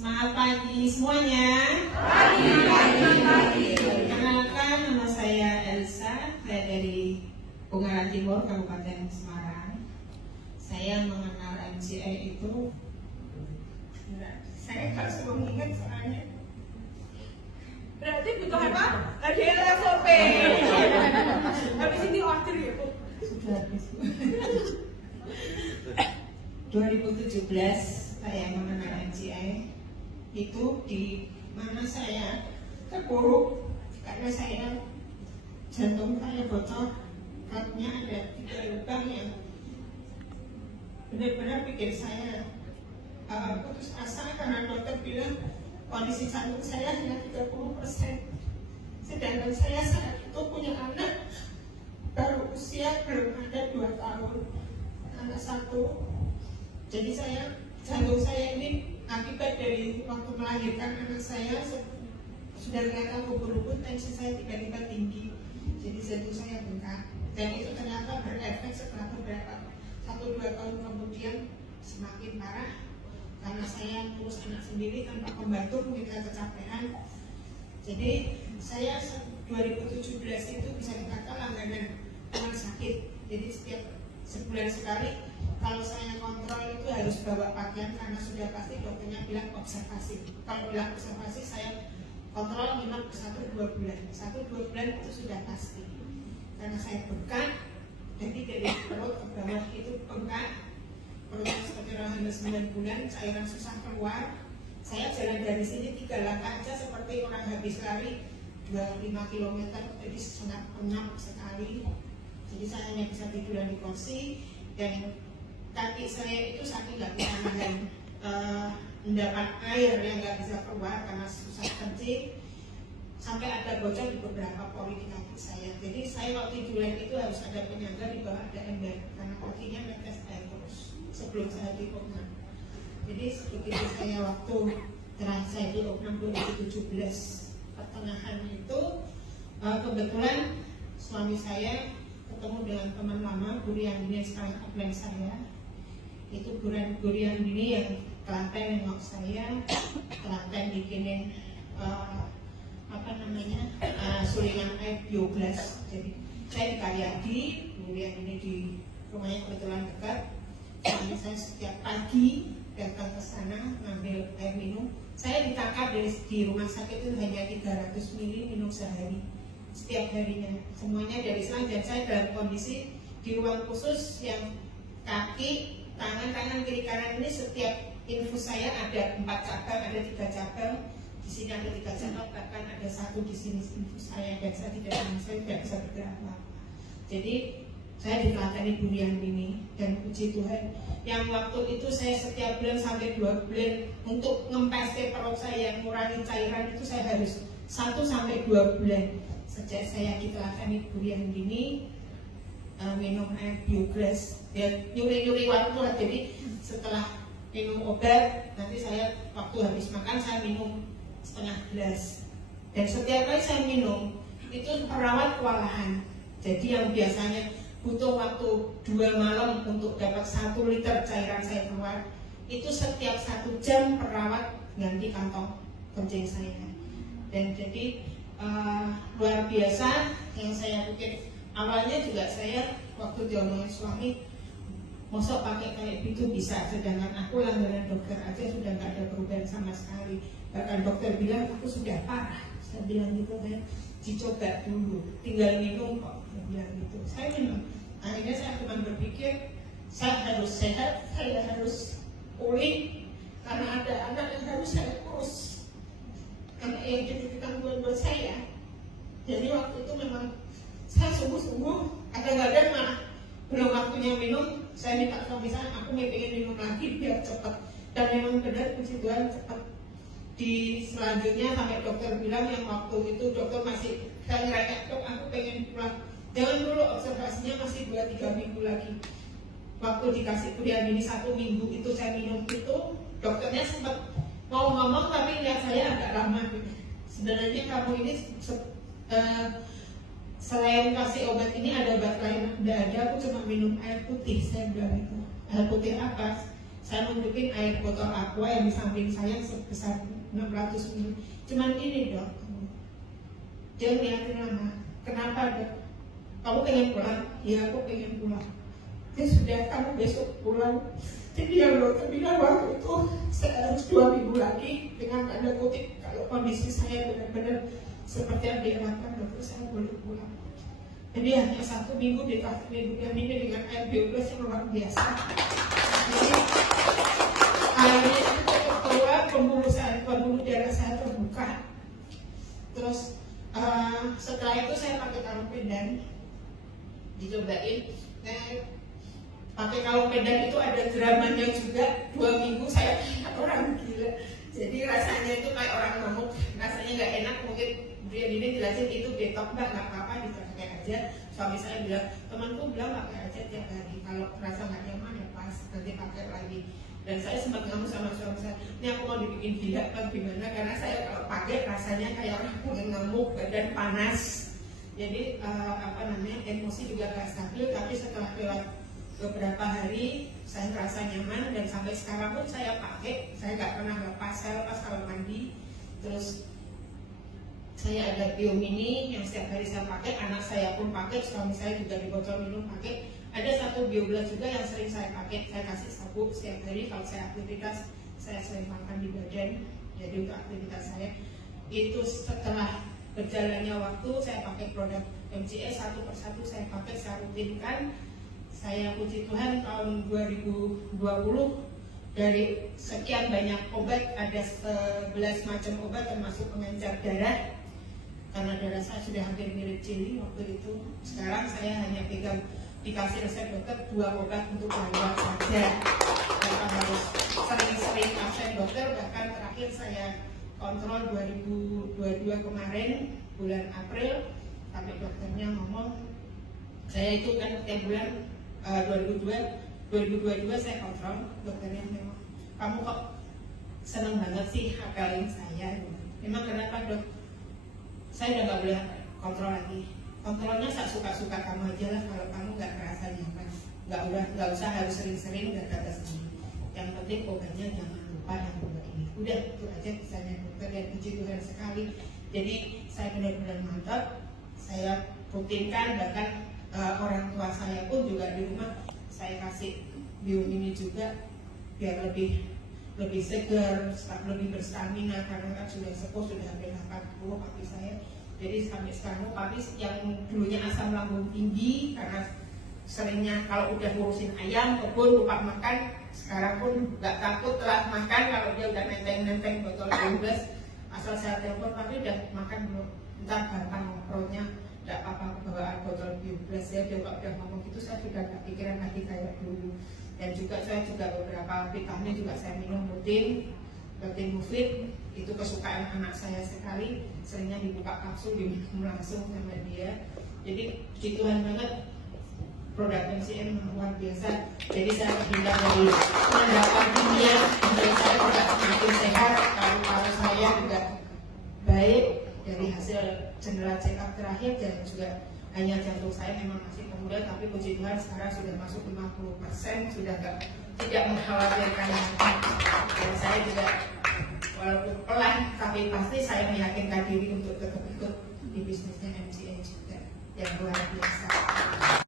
Selamat pagi semuanya. Perkenalkan, nama saya Elsa. Saya dari Ungaran Timur, Kabupaten Semarang. Saya mengenal MCI itu, saya harus mengingat soalnya. Berarti butuh apa? Adalah sope. Habis ini order ya, Bu. Sudah habis. 2017 saya mengenal MCI itu di mana saya terpuruk karena saya jantung saya bocor, katanya ada 3 lubang yang benar-benar bikin saya putus asa karena dokter bilang kondisi jantung saya hanya 30%, sedangkan saya saat itu punya anak baru usia belum ada 2 tahun, anak 1. Jadi jantung saya ini akibat dari waktu melahirkan anak saya sudah kelihatan kubur-kubur, tensi saya tiba-tiba tinggi, jadi jantung saya bengkak, dan itu ternyata berefek setelah beberapa 1-2 tahun kemudian semakin parah karena saya ngurus anak sendiri tanpa pembantu, mungkin kecapean. Jadi saya 2017 itu bisa dikatakan langganan rumah sakit. Jadi setiap sebulan sekali kalau saya kontrol itu harus bawa pakaian karena sudah pasti dokternya bilang observasi. Kalau bilang observasi saya kontrol memang 1-2 bulan. 1-2 bulan itu sudah pasti. Karena saya bengkak, jadi dari perut ke bawah itu bengkak. Perutnya seperti orang hamil 9 bulan, cairan susah keluar. Saya jalan dari sini 3 langkah aja seperti orang habis lari 25 km, jadi sangat penat sekali. Jadi saya hanya bisa tiduran di kursi dan kaki saya itu saking nggak bisa nahan endapan air yang nggak bisa keluar karena susah kencing, sampai ada bocor di beberapa pori di kaki saya. Jadi saya waktu tiduran itu harus ada penyangga, di bawah ada ember karena kakinya netes air terus sebelum saya diopnam. Jadi begitu saya waktu terakhir saya diopnam 2017 pertengahan itu kebetulan suami saya ketemu dengan teman lama, Bu Riandini, sekarang upline saya. Itu Bu Riandini yang telaten nengok saya, telaten bikinin sulingan air biogas. Jadi saya di Karyadi, Bu Riandini di rumahnya kebetulan dekat. Suami saya setiap pagi datang ke sana ngambil air minum. Saya ditangkap di rumah sakit itu hanya 300 ml minum sehari. Setiap harinya, semuanya dari selang, dan saya dalam kondisi di ruang khusus yang kaki, tangan kiri kanan ini setiap infus saya ada 4 cabang, ada 3 cabang, di sini ada 3 cabang, bahkan ada 1 di sini infus saya, dan saya tidak bisa bergerak apa. Jadi saya ditelatani Bu Riandini, dan puji Tuhan yang waktu itu saya setiap bulan sampai 2 bulan untuk ngempes perut saya, ngurangin cairan itu saya harus 1-2 bulan. Sejak saya ditelatani Bu Riandini minum air biogas dan nyuri-nyuri waktu. Jadi setelah minum obat, nanti saya waktu habis makan saya minum setengah gelas, dan setiap kali saya minum itu perawat kewalahan. Jadi yang biasanya butuh waktu 2 malam untuk dapat 1 liter cairan saya keluar, itu setiap 1 jam perawat ganti kantong kencing saya. Dan jadi luar biasa yang saya pikir awalnya juga saya waktu diomongin suami, mosok pakai kayak gitu bisa, sedangkan aku langganan dokter aja sudah nggak ada perubahan sama sekali. Bahkan dokter bilang aku sudah parah. Saya bilang gitu kan, dicoba dulu, tinggal minum kok. Saya bilang gitu. Saya minum. Akhirnya saya cuma berpikir saya harus sehat, saya harus pulih karena ada anak yang harus saya urus. Karena yang jadi tanggungan buat saya. Jadi waktu itu memang saya sungguh-sungguh, kadang-kadang malah belum waktunya minum, saya minta suami saya, aku pengen minum lagi biar cepat. Dan memang benar, puji Tuhan, cepat. Di selanjutnya sampai dokter bilang yang waktu itu dokter masih, saya ngerasa dok aku pengen pulang, jangan dulu, observasinya masih 2-3 minggu lagi. Waktu dikasih kuliah ini 1 minggu itu saya minum itu, dokternya sempat mau ngomong tapi lihat saya agak lama gitu. Sebenarnya kamu ini selain kasih obat ini ada obat lain? Tidak ada, aku cuma minum air putih. Saya bilang itu. Air putih apa? Saya nunjukin air botol aqua yang di samping saya sebesar 600 ml. Cuman ini dok, dia ngeliatin lama. Kenapa dok? Kamu pengen pulang? Iya, aku pengen pulang. Ya sudah, kamu besok pulang. Jadi yang dokter bilang waktu itu saya harus 2 minggu lagi dengan tanda kutip kalau kondisi saya benar-benar seperti yang diharapkan dokter, saya boleh pulang. Jadi hanya 1 minggu dikasih liburan ini dengan air biogas yang luar biasa. Jadi airnya itu keluar, pembuluh darah saya terbuka. Terus setelah itu saya pakai kalung pedan, dicobain. Pakai kalung pedan itu ada dramanya juga. 2 minggu saya kayak orang gila. Jadi rasanya itu kayak orang ngamuk, rasanya nggak enak. Mungkin dia ini jelasin itu detox mbak, nggak apa-apa dipakai aja. Suami saya bilang, temanku bilang pakai aja tiap hari. Kalau rasa nggak nyaman ya pas nanti pakai lagi. Dan saya sempat ngomong sama suami saya, ini aku mau dibikin gila apa gimana? Karena saya kalau pakai rasanya kayak orang pengen ngamuk, badan panas. Jadi emosi juga nggak stabil. Tapi setelah lewat beberapa hari saya merasa nyaman dan sampai sekarang pun saya pakai, saya nggak pernah lepas. Saya lepas kalau mandi. Terus saya ada Biomini yang setiap hari saya pakai, anak saya pun pakai, suami saya juga di botol minum pakai. Ada satu Bioblas juga yang sering saya pakai, saya kasih sabuk setiap hari kalau saya aktivitas, saya sering makan di badan. Jadi untuk aktivitas saya itu setelah berjalannya waktu saya pakai produk MCS satu persatu saya pakai, saya rutinkan. Saya puji Tuhan tahun 2020 dari sekian banyak obat ada 11 macam obat termasuk pengencer darah. Karena darah saya sudah hampir mirip cili waktu itu. Sekarang saya hanya pegang dikasih resep dokter 2 obat untuk gangguan saja. Tanpa harus sering-sering absen dokter. Bahkan terakhir saya kontrol 2022 kemarin bulan April, tapi dokternya ngomong saya itu kan tiap bulan 2022 saya kontrol, dokternya memang kamu kok seneng banget sih akalin saya. Memang kenapa dok? Saya udah nggak boleh kontrol lagi. Kontrolnya suka-suka kamu aja lah. Kalau kamu nggak merasa nyaman, nggak usah harus sering-sering dan kata sendiri. Yang penting obatnya jangan lupa yang obat ini. Udah itu aja pesannya dokter dan puji Tuhan sekali. Jadi saya benar-benar mantap. Saya rutinkan, bahkan orang tua saya pun juga di rumah saya kasih Biomini juga biar lebih segar, lebih berstamina karena kan sudah sepuh, sudah hampir 80 papi saya. Jadi sampai sekarang papi yang dulunya asam lambung tinggi karena seringnya kalau udah ngurusin ayam kebun lupa makan, sekarang pun nggak takut telah makan kalau dia udah nenteng botol 12 asal saya telepon papi udah makan belum, entar gampang ngobrolnya. Tidak apa-apa bawaan botol Bioblas ya, dia udah ngomong gitu saya sudah gak pikiran lagi kayak dulu. Dan juga saya juga beberapa vitamin juga saya minum rutin, protein mufid itu kesukaan anak saya sekali, seringnya dibuka kapsul diminum langsung sama dia. Jadi puji Tuhan banget produk MCM luar biasa. Jadi saya pindah dari mendapat dunia, dan saya juga semakin sehat, paru-paru saya juga baik. Dari hasil general check up terakhir dan juga hanya jantung saya memang masih pemuda, tapi puji Tuhan sekarang sudah masuk 50%, sudah tidak mengkhawatirkan lagi. Dan saya juga walaupun pelan tapi pasti saya meyakinkan diri untuk tetap ikut di bisnisnya MCA juga yang luar biasa.